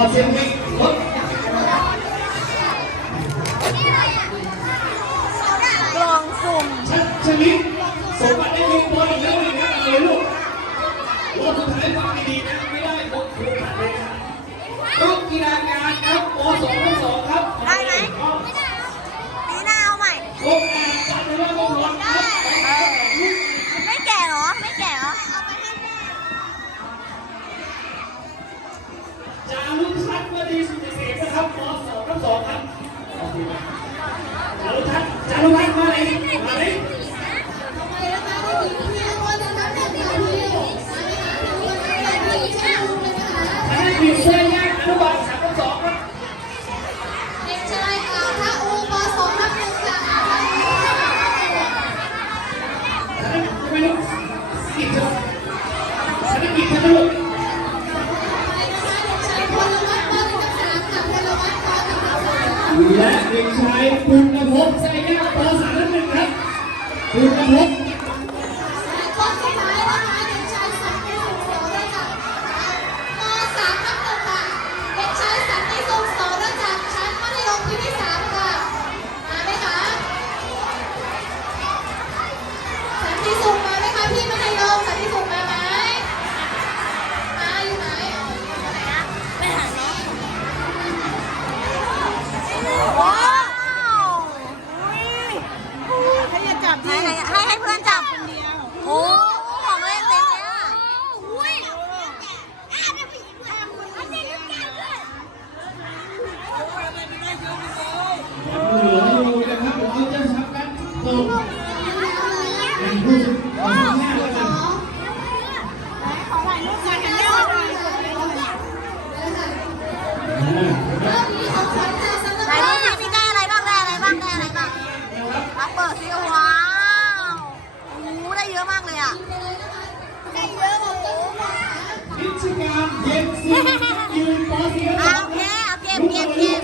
อเสียงวิกรถกล่องสุ่มชัดชลิดสมบัติได้ยิงบอลอีกแล้วอีกนะอะไรลูกรอบสุดท้ายฟังดีๆนะไม่ได้บอลถูกหักเลยนะรูปกีฬาการครับปสอ น์วดีสุดเกษมนะครับปสองทับสองครับจารุทัศน์จารุทัศน์มาไหนมาไหนอันนั้นอยู่เชียร์ย่างอนุบาลสามทับสองครับเด็กชายอาภาอูปสองทับหนึ่งค่ะอันนั้นทำไมลู และเด็กชายปุณณภพไส้ย่างปสามทับหนึ่งครับปุณณพงศ์ ไหนดูสิพี่ได้อะไรบ้างได้อะไรบ้างได้อะไรบ้างมาเปิดสิว้าวโอ้โได้เยอะมากเลยอะได้เยอะโอ้โหกิจกรรมเย็นสิยืนปอเสียโอเคโอเคเก็บเก็บ